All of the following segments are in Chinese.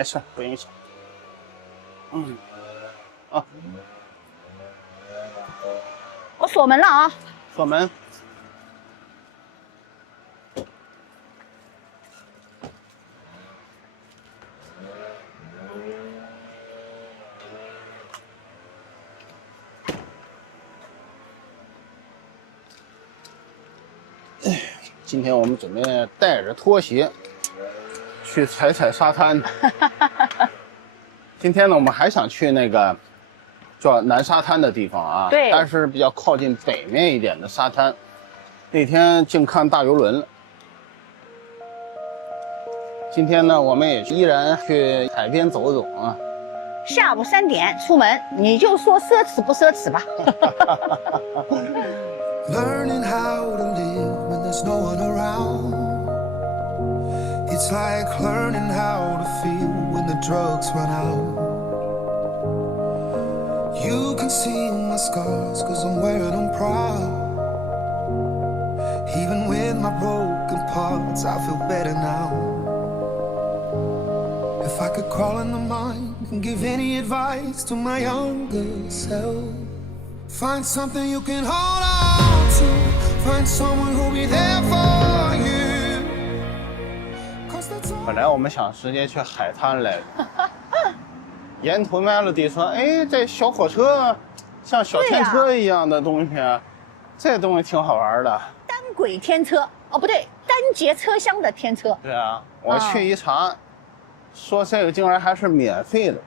没事，不影响。啊，我锁门了啊。锁门。今天我们准备带着拖鞋去踩沙滩。今天呢，我们还想去那个叫南沙滩的地方啊，对，但是比较靠近北面一点的沙滩。那天净看大游轮了。今天呢，我们也依然去海边走走啊。下午3点出门，你就说奢侈不奢侈吧。Learning how to live when there's no one around. It's like learning how to feel when the drugs run out. You can see my scars cause I'm wearing them proud. Even with my broken parts, I feel better now. If I could crawl in the mind and give any advice to my younger self, find something you can hold on to. Find someone who'll be there for you. 本来我们想直接去海滩来的，沿途 Melody 说：“哎，这小火车像小天车一样的东西，这东西挺好玩的。”单轨天车，哦不对，单节车厢的天车。对啊，我去一查，说这个竟然还是免费的，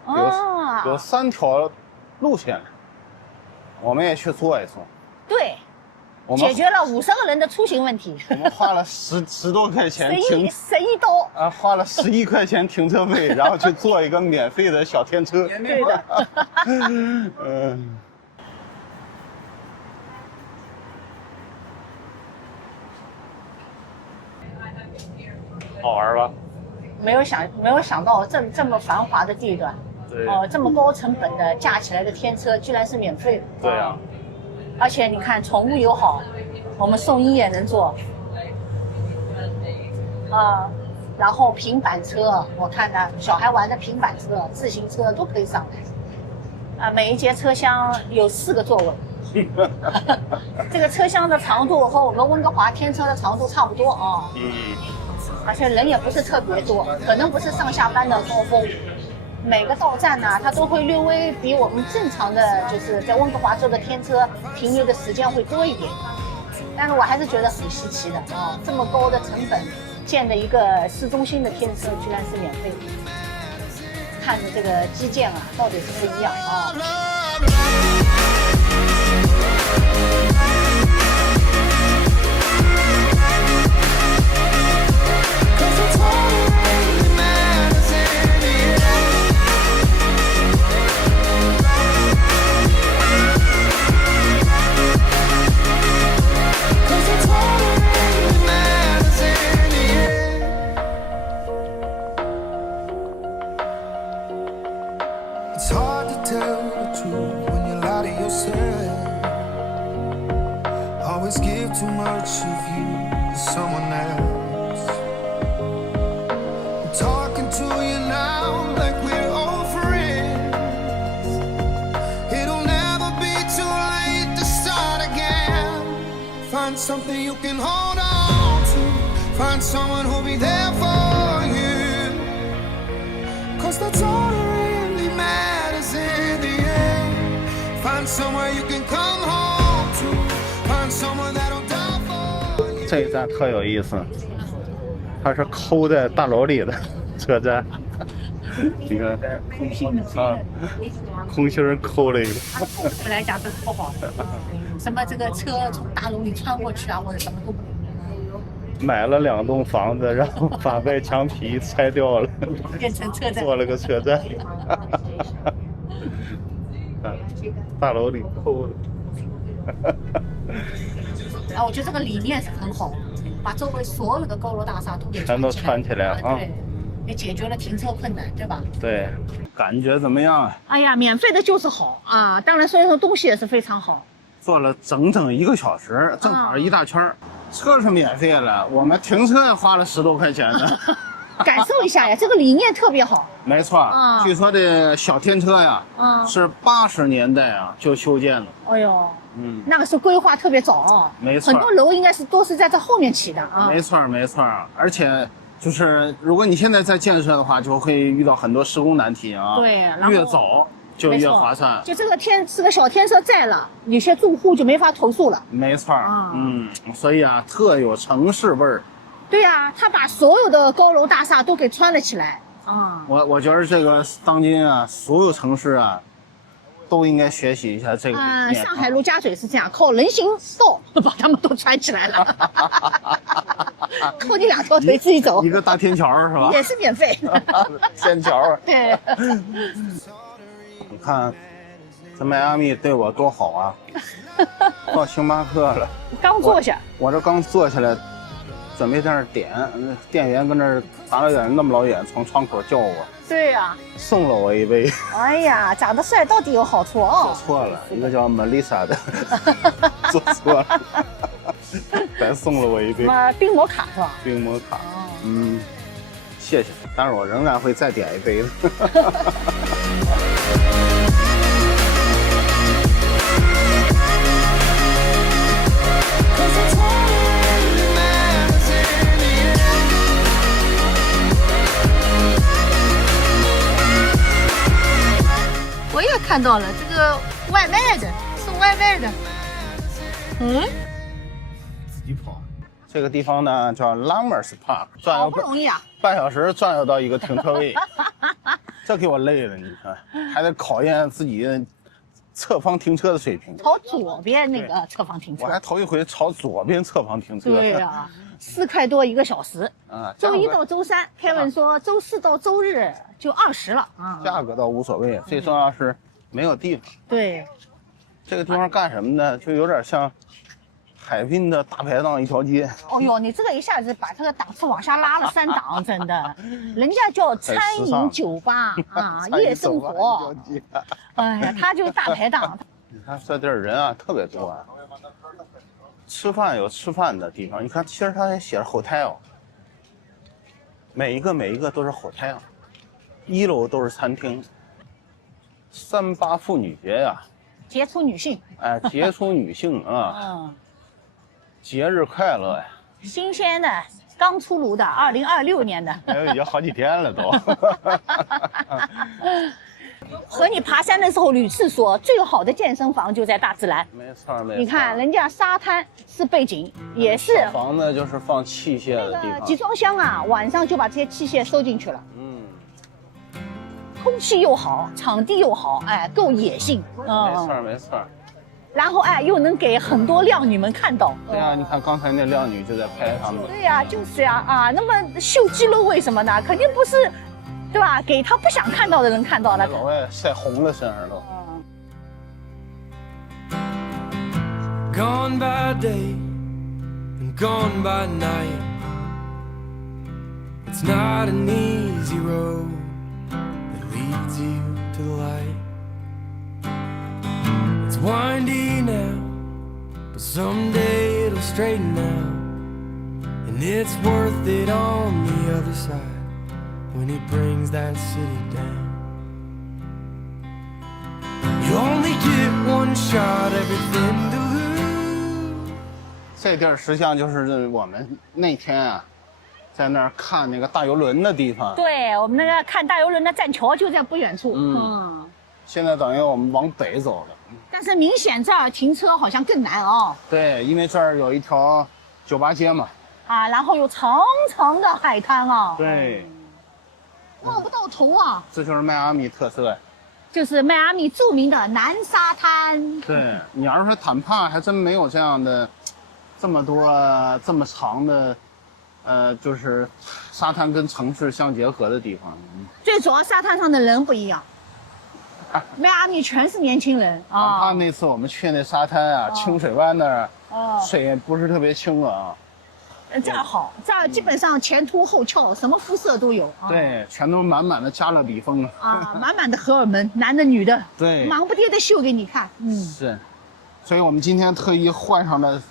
有3条路线。我们也去坐一坐。对，解决了50个人的出行问题。我们花了10多块钱11多啊，花了11块钱停车费，然后去坐一个免费的小天车。对的。好玩吧？没有想到这么繁华的地段，这么高成本的架起来的天车居然是免费的。对啊。而且你看，宠物友好，我们送医也能坐。然后平板车，我看的小孩玩的平板车、自行车都可以上来。每一节车厢有4个座位。这个车厢的长度和我们温哥华天车的长度差不多啊。而且人也不是特别多，可能不是上下班的高峰。每个到站呢，它都会略微比我们正常的就是在温哥华坐的天车停留的时间会多一点。但是我还是觉得很稀奇的啊，这么高的成本建的一个市中心的天车居然是免费的。看着这个基建啊，到底是不一样啊。It's hard to tell the truth when you lie to yourself. Always give too much of you to someone else. I'm talking to you now like we're old friends. It'll never be too late to start again. Find something you can hold on to. Find someone who'll be there for you. 'Cause that's all that really matters in the end. Find somewhere you can come home to. Find someone that'll die for you. 这一站特有意思，它是抠在大楼里的车站。你看，空心儿抠了一个。本来讲是不好的，什么这个车从大楼里穿过去啊，或者什么都不。买了2栋房子，然后把外墙皮拆掉了，变成车站，做了个车站。大楼里抠的。我觉得这个理念是很好，把周围所有的高楼大厦都给全都串起来啊，对，也解决了停车困难，对吧？对，感觉怎么样？哎呀，免费的就是好啊！当然，所以说东西也是非常好。坐了整整1个小时，正好1大圈。车是免费了，我们停车也花了10多块钱呢。感受一下呀，这个理念特别好。没错，啊据说这小天车呀，是80年代啊就修建了。哎呦，那个时候规划特别早，没错，很多楼应该都是在这后面起的啊。没错，而且就是如果你现在在建设的话，就会遇到很多施工难题啊。对，然后越早就越划算。就这个小天车在了，有些住户就没法投诉了。没错，所以啊，特有城市味儿。对呀，他把所有的高楼大厦都给穿了起来啊。我觉得这个当今啊，所有城市啊，都应该学习一下这个理念。上海陆家嘴是这样，靠人行道把他们都穿起来了，靠你2条腿自己走。一个大天桥是吧？也是免费。天桥。对。你看，这迈阿密对我多好啊！到星巴克了，刚坐下。我这刚坐下来，准备在那儿点，店员跟那儿打了远那么老远，从窗口叫我。对呀。送了我一杯。哎呀，长得帅到底有好处哦。做错了，一个叫 Melissa 的，做错了，再送了我一杯。冰摩卡是吧？冰摩卡。谢谢，但是我仍然会再点一杯的。我也看到了这个外卖的，送外卖的。自己跑。这个地方呢叫 Lamers Park， 转悠不容易啊，半小时转悠到一个停车位，这给我累了，你看，还得考验自己侧方停车的水平。朝左边那个侧方停车，我还头一回朝左边侧方停车。对呀，4块多1个小时。周一到周三，Kevin 说周4到周日就20了啊。价格倒无所谓，最重要是没有地方。对，这个地方干什么呢？就有点像海滨的大排档一条街。哦呦，你这个一下子把这个档次往下拉了3档，真的，人家叫餐饮酒吧啊，夜生活。哎呀，他就是大排档。你看这地儿人啊特别多啊，吃饭有吃饭的地方。你看，其实他还写着 hotel， 每一个都是 hotel， 1楼都是餐厅。38妇女节呀，杰出女性。哎，杰出女性啊，节日快乐呀！新鲜的，刚出炉的，2026年的。哎，已经好几天了都。和你爬山的时候屡次说，最好的健身房就在大自然。没错。你看人家沙滩是背景，也是房子就是放器械的地方。集装箱啊，晚上就把这些器械收进去了。空气又好，场地又好，哎，够野性。没错。然后哎，又能给很多靓女们看到。对呀，你看刚才那靓女就在拍他们。对呀，就是呀啊，那么秀肌肉为什么呢？肯定不是，对吧？给他不想看到的人看到了。老外晒红了身上都。Gone by day and gone by night. It's not an easy road that leads you to the light. It's windy now, but someday it'll straighten out. And it's worth it on the other side when he brings that city down. You only get one shot, everything to lose. 这地儿实际上就是我们那天啊，在那儿看那个大游轮的地方。对，我们那个看大游轮的栈桥就在不远处。现在等于我们往北走了。但是明显这儿停车好像更难哦。对，因为这儿有一条酒吧街嘛。啊，然后有长长的海滩啊。对。望不到头啊。这就是迈阿密特色。就是迈阿密著名的南沙滩。对，你要是说坦帕，还真没有这样的。这么多这么长的，就是沙滩跟城市相结合的地方。最主要沙滩上的人不一样，迈阿密全是年轻人啊。哪怕那次我们去那沙滩啊，清水湾那儿，水也不是特别清啊。这儿好，这儿基本上前凸后翘，什么肤色都有。对，全都满满的加勒比风啊，满满的荷尔蒙，男的女的，对，忙不迭的秀给你看。是，所以我们今天特意换上了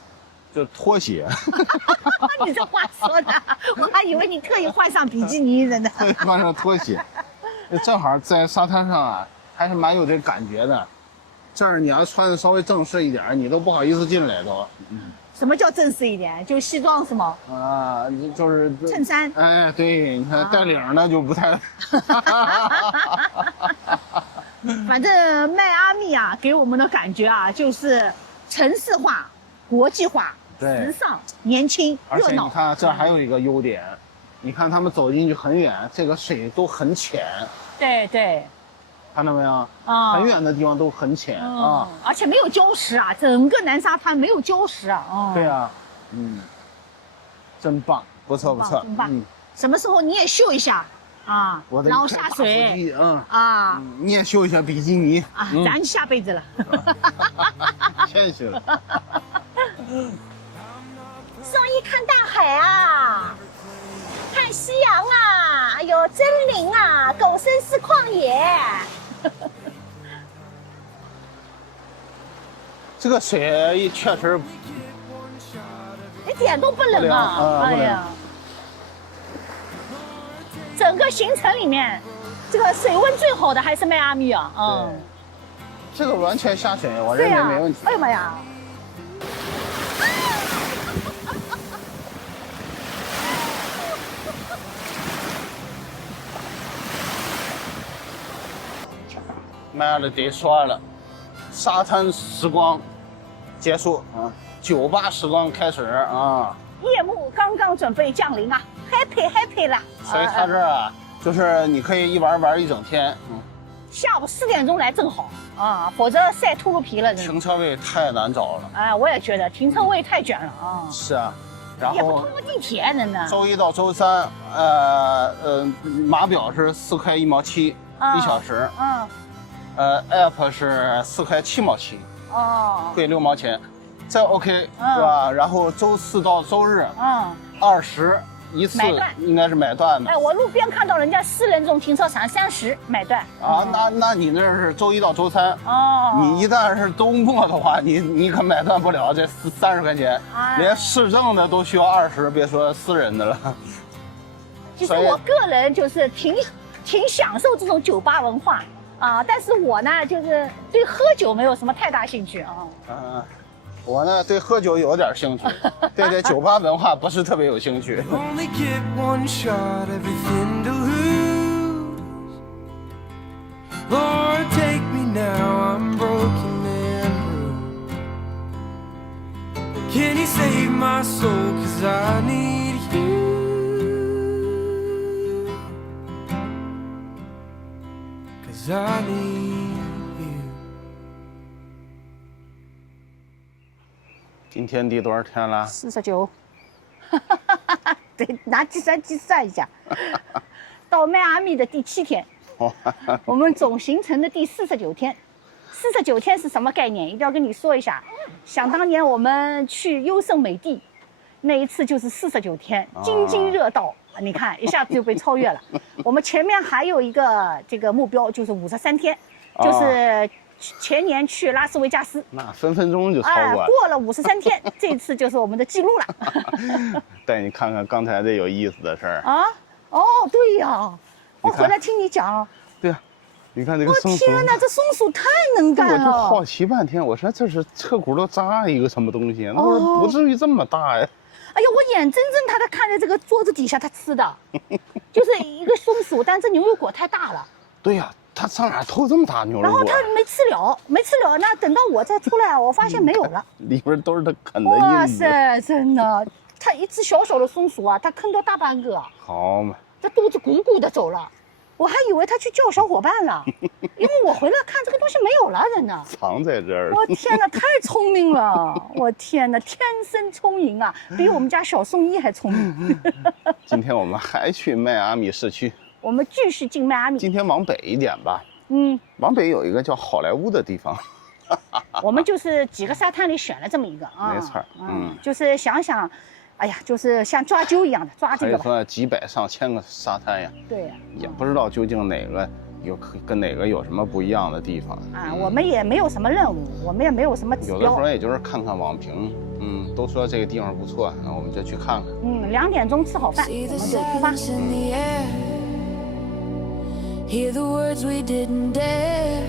就拖鞋，你这话说的，我还以为你特意换上比基尼的呢。换上拖鞋，正好在沙滩上啊，还是蛮有这感觉的。这儿你要穿的稍微正式一点，你都不好意思进来都。什么叫正式一点？就西装是吗？啊，就是衬衫。哎，对，你看带领的就不太。反正迈阿密啊，给我们的感觉啊，就是城市化、国际化、对时尚、年轻、热闹。而且你看这儿还有一个优点，你看他们走进去很远，这个水都很浅，对对，看到没有？啊很远的地方都很浅啊。而且没有礁石啊，整个南沙滩没有礁石啊。哦，对啊，真棒，不错不错，真棒。什么时候你也秀一下啊？然后下水，啊，你也秀一下比基尼啊，咱下辈子了。谦虚了。送一看大海啊，看夕阳啊，哎呦，真灵啊，狗生是旷野。这个水确实一点都不冷啊！哎呀，整个行程里面，这个水温最好的还是迈阿密啊！这个完全下水，我认为没问题。哎呀妈呀！迈阿密得说了，沙滩时光结束啊，酒吧时光开始啊。夜幕刚刚准备降临啊 ，happy happy 了。所以他这儿啊，就是你可以一玩一整天。下午4点钟来正好啊，否则晒秃噜皮了。停车位太难找了。哎，我也觉得停车位太卷了啊。是啊，然后也不通过地铁，真的。周一到周三，码表是4块1毛71小时。app 是4块7毛7，贵6毛钱，这 OK 是吧？然后周4到周日，20一次应该是买断的。哎，我路边看到人家私人这种停车场30买断。啊，那你那是周一到周三你一旦是周末的话，你可买断不了这30块钱，连市政的都需要20，别说私人的了。其实我个人就是挺享受这种酒吧文化。但是我呢，就是对喝酒没有什么太大兴趣啊。我呢对喝酒有点兴趣，对这酒吧文化不是特别有兴趣。Only get one shot, everything to lose. Lord, take me now, I'm broken and blue. Can you save my soul, 'cause I need you. I need you. 今天第多少天了？49。得拿计算机算一下。到迈阿密的第7天，我们总行程的第49天。49天是什么概念？一定要跟你说一下。想当年我们去优胜美地，那一次就是49天，津津乐道。你看，一下子就被超越了。我们前面还有一个这个目标，就是53天，就是前年去拉斯维加斯，那分分钟就超过了。过了53天，这次就是我们的记录了。带你看看刚才这有意思的事儿啊！哦，对呀，我回来听你讲。对呀，你看这个松鼠。我天哪，这松鼠太能干了！我就好奇半天，我说这是侧骨头扎一个什么东西？那我不至于这么大呀。哎呀，我眼睁睁它看着这个桌子底下它吃的，就是一个松鼠，但这牛油果太大了。对呀，它上哪偷这么大牛油果？然后它没吃了，那等到我再出来，我发现没有了，里边都是它啃的印子。哇塞，真的，它一只小小的松鼠啊，它啃掉大半个。好嘛，这肚子鼓鼓的走了。我还以为他去叫小伙伴了，因为我回来看这个东西没有了，真的藏在这儿。我天哪，太聪明了！我天哪，天生聪颖啊，比我们家小宋一还聪明。今天我们还去迈阿密市区，我们继续进迈阿密。今天往北一点吧。往北有一个叫好莱坞的地方。我们就是几个沙滩里选了这么一个啊，没错，就是想想。哎呀，就是像抓阄一样的抓这个吧。可以说几百上千个沙滩呀。对呀。也不知道究竟哪个跟哪个有什么不一样的地方啊。我们也没有什么任务，我们也没有什么指标。有的时候也就是看看网评。都说这个地方不错，那我们就去看看。2点钟吃好饭，我 See 们 the 就出发。 silence in the air. Hear the words we didn't dare.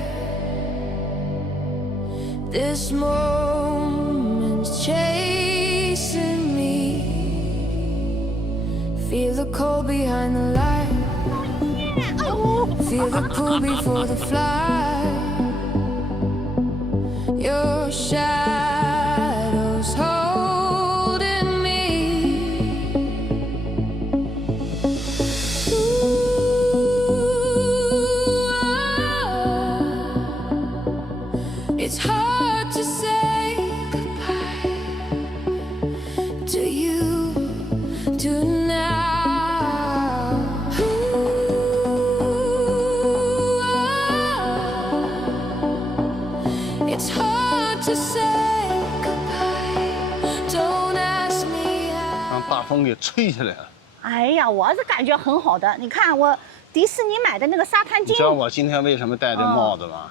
This moment's chasing me. Feel the cold behind the light. Feel the pull before the flight. Your shadows holding me. Ooh, it's hard to say goodbye to you tonight. Ooh, it's hard to say goodbye. Don't ask me 让 how. 大风给吹下来了。哎呀，我是感觉很好的。你看我迪士尼买的那个沙滩巾你知道我今天为什么戴这帽子吗？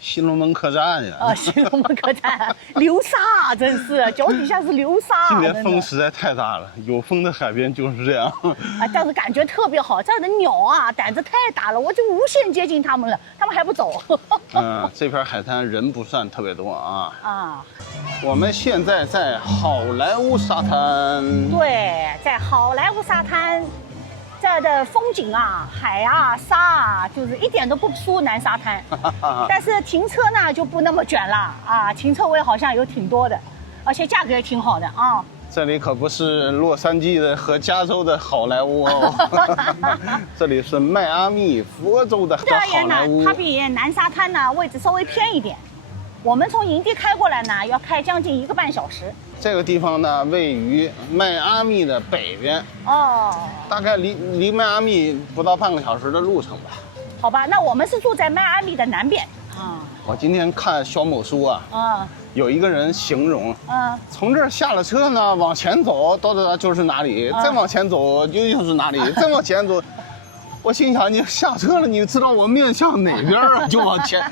新龙门客栈呀。新龙门客栈流沙，真是脚底下是流沙。今年真的风实在太大了，有风的海边就是这样。哎，但是感觉特别好。这儿的鸟啊，胆子太大了，我就无限接近它们了，它们还不走。这片海滩人不算特别多啊。啊，我们现在在好莱坞沙滩。对，在好莱坞沙滩，这儿的风景啊，海啊，沙啊，就是一点都不输南沙滩。但是停车呢就不那么卷了啊，停车位好像有挺多的，而且价格也挺好的啊。这里可不是洛杉矶的和加州的好莱坞哦，这里是迈阿密、佛州的和这儿也呢，好莱坞它。比南沙滩呢位置稍微偏一点。我们从营地开过来呢，要开将近1个半小时。这个地方呢，位于迈阿密的北边，哦，大概离迈阿密不到半个小时的路程吧。好吧，那我们是住在迈阿密的南边。啊我今天看小某书啊，啊有一个人形容，啊！从这儿下了车呢，往前走，到这就是哪里，再往前走又是哪里，再往前走。我心想，你下车了，你知道我面向哪边啊？就往前，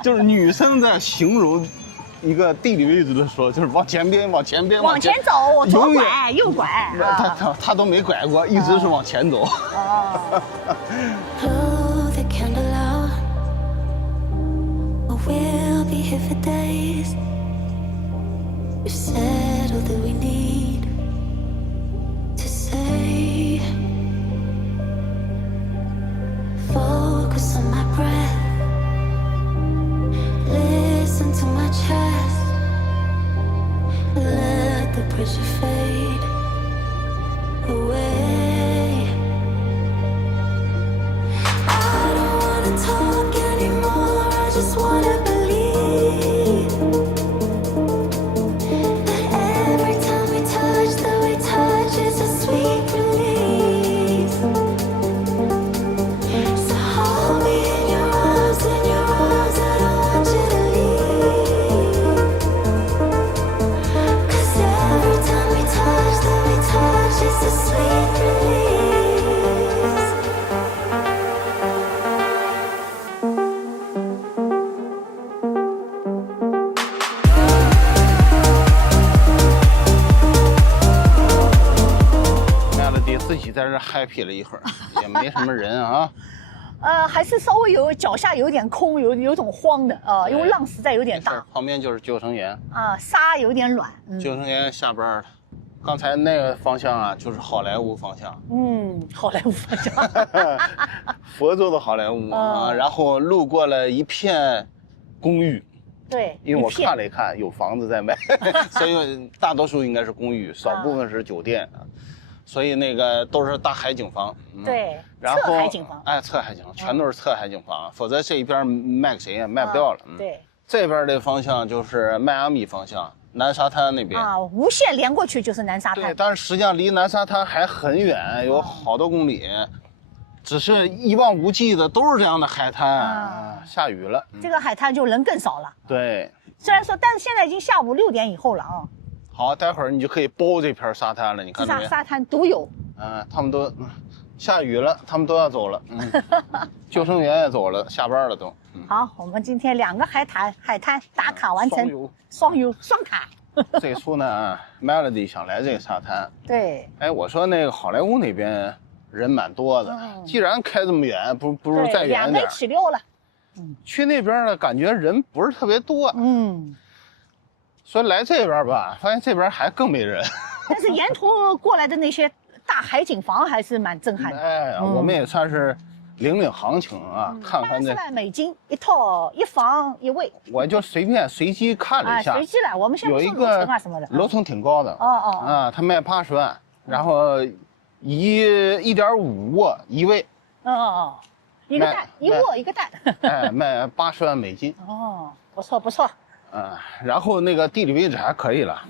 就是女生在形容一个地理位置的时候，就是往前边，往前边，往前走，左永远拐右拐。他都没拐过，一直是往前走。哦， Blow the candle out, or we'll be here for days. We've said all that we need to say. Focus on my breath. Listen to my chest. Let the pressure fade away. I don't wanna talk anymore. I just wanna believe that every time we touch, that we touch is a sweet release. So hold me in your arms, in your arms. I don't want you to leave. 'Cause every time we touch, that we touch is a sweet release. Melody 自己在这 happy 了一会儿，也没什么人啊。还是稍微有脚下有点空，有种慌的啊，因为浪实在有点大旁边就是救生员，啊，沙有点软。救生员下班了。刚才那个方向啊，就是好莱坞方向，好莱坞方向。佛州的好莱坞啊。然后路过了一片公寓，对，因为我一片看了一看，有房子在卖，所以大多数应该是公寓，少部分是酒店啊。所以那个都是大海景房，对，然后侧海景房。哎，侧海景，全都是侧海景房，否则这一边卖给谁也卖不掉了。对，这边的方向就是迈阿密方向，南沙滩那边。无限连过去就是南沙对，滩。但是实际上离南沙滩还很远，有好多公里，只是一望无际的都是这样的海滩。下雨了，这个海滩就人更少了。对。虽然说，但是现在已经下午6点以后了啊。好，待会儿你就可以包这片沙滩了，你看到没？沙滩独有。他们都下雨了，他们都要走了。救生员也走了，下班了都。好，我们今天2个海滩打卡完成，双游双卡。最初呢，Melody 想来这个沙滩，对，哎，我说那个好莱坞那边人蛮多的，既然开这么远，不如再对，2杯远点。起溜了。去那边呢，感觉人不是特别多，所以来这边吧，发现这边还更没人。但是沿途过来的那些大海景房还是蛮震撼的。哎，我们也算是领行情啊，看看这。 $30万一套，1房1卫。我就随机看了一下，随机来，我们先不说楼有一个层啊什么的。楼层挺高的。哦啊，他卖80万，然后1.5卧1卫，一个蛋，一卧一个蛋。哎，卖80万美金。哦，不错不错。然后那个地理位置还可以了。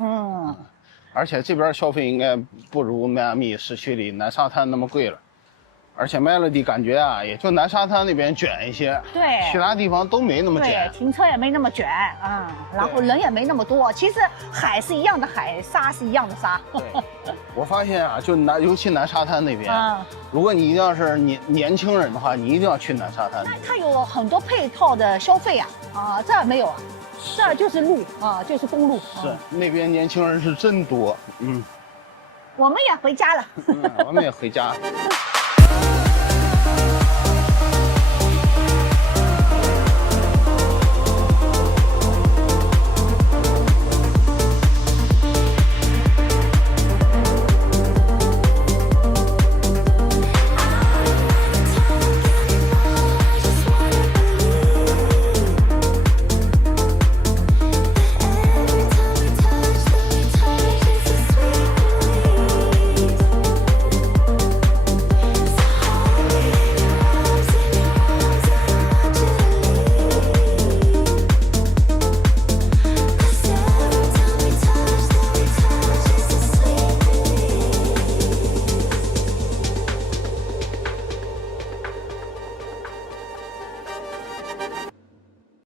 而且这边消费应该不如迈阿密市区里南沙滩那么贵了。而且 Melody 感觉啊，也就南沙滩那边卷一些，对，其他地方都没那么对，卷，停车也没那么卷啊，然后人也没那么多。其实海是一样的海，沙是一样的沙。对，我发现啊，就尤其南沙滩那边，如果你一定要是年轻人的话，你一定要去南沙滩。那它有很多配套的消费啊，这儿没有啊，这儿就是路啊，就是公路。是那边年轻人是真多，我们也回家了。我们也回家。